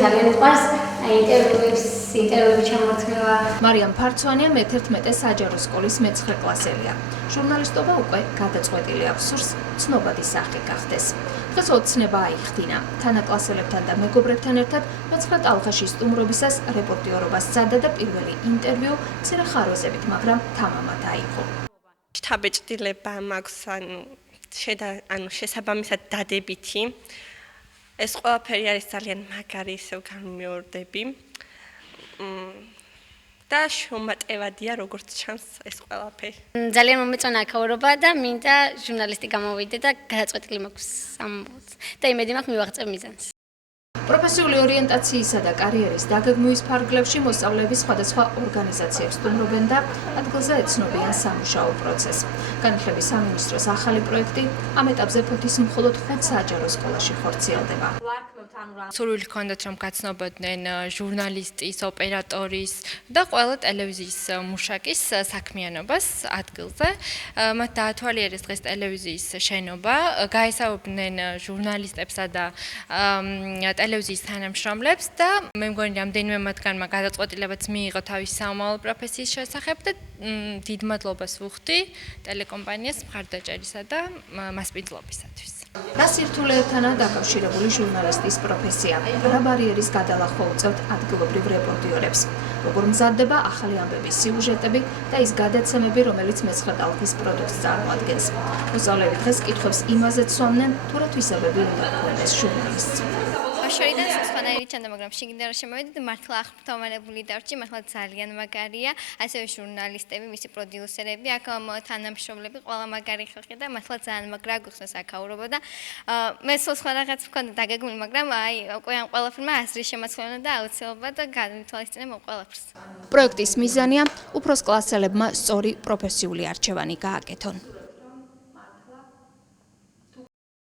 ძალიანყვარს ინტერვიუების ჩამოთმევა. მარიამ ფარცვანია მე-11 საჯარო სკოლის მე-9 კლასელია. ჟურნალისტობა უკვე გადაწყვეტილი აქვს, სურს ცნობადი სახე გახდეს. დღეს ოცნება აიხდინა. თანაკლასელებთან და მეგობრებთან ერთად მე-9 ტალღაში სტუმრობისას რეპორტიორობას სცადა და პირველი ინტერვიუ მცირე ხარვეზებით, მაგრამ თამამად აიღო. შთაბეჭდილება მაქვს, შესაბამისად დადებითი. ეს ყველაფერი არის ძალიან მაგარი, ისევ გამიმეორდები. და შრომატევადია, როგორც ჩანს ეს ყველაფერი. ძალიან მომეწონა აქაურობა და მინდა ჟურნალისტი გამოვიდე და გადაწყვეტილი მაქვს ამბობს. და იმედი მაქვს მივაღწევ მიზანს. პროფესიული ორიენტაციისა და კარიერის დაგეგმვის ფარგლებში მოსწავლეები სხვადასხვა ორგანიზაციებს სტუმრობენ და ადგილზე ეცნობიან სამუშაო პროცესს. განათლების სამინისტროს ახალი პროექტი ამ ეტაპზე ფოთის მხოლოდ 5 საჯარო სკოლაში ხორციელდება. სურვილი ჰქონდათ, რომ გაცნობოდნენ ჟურნალისტის, ოპერატორის და ყველა ტელევიზიის მუშაკის საქმიანობას ადგილზე. მათ დაათვალიერეს დღეს ტელევიზიის შენობა, გაესაუბრნენ ჟურნალისტებსა და ტელევიზიის თანამშრომლებს და მე მგონი რამდენიმე მათგანმა გადაწყვეტილებაც მიიღო თავის საომავლო პროფესიის შესახებ და დიდ მადლობას ვუხდი ტელეკომპანიას მხარდაჭერისა და მასპინძლობისათვის. რა სირთულეებთანაა დაკავშირებული ჟურნალისტის პროფესია? რა ბარიერის გადალახვა უწევთ ადგილობრივ რეპორტიორებს? როგორ მზადდება ახალი ამბების სიუჟეტები და ის გადაცემები, რომელიც მე-9 ტალღის პროდუქტს წარმოადგენს? მოსწავლეები დღეს კითხვებს იმაზე ცვამდნენ, თუ რა თვისებები უნდა ჰქონდეს ჟურნალისტს. შორიდან სხვანაირი ჩანდა, მაგრამ შიგნიდან რომ შემოვედი და მართლა აღფრთოვანებული დავჭი, მართლა ძალიან მაგარია, ასევე ჟურნალისტები, მისი პროდიუსერები, აქ თანამშრომლები, ყველა მაგარი ხალხი და მართლა ძალიან მაგრა გვიხსნეს აქაურობა და მე სხვა რაღაც ვქონდა დაგეგმილი, მაგრამ აი უკვე ამ ყველაფერმა აზრის შემაცვლევა და აუცილებლად და განვითვალისწინებ ყველაფერს. პროექტის მიზანია უფროს კლასელებმა სწორი პროფესიული არჩევანი გააკეთონ.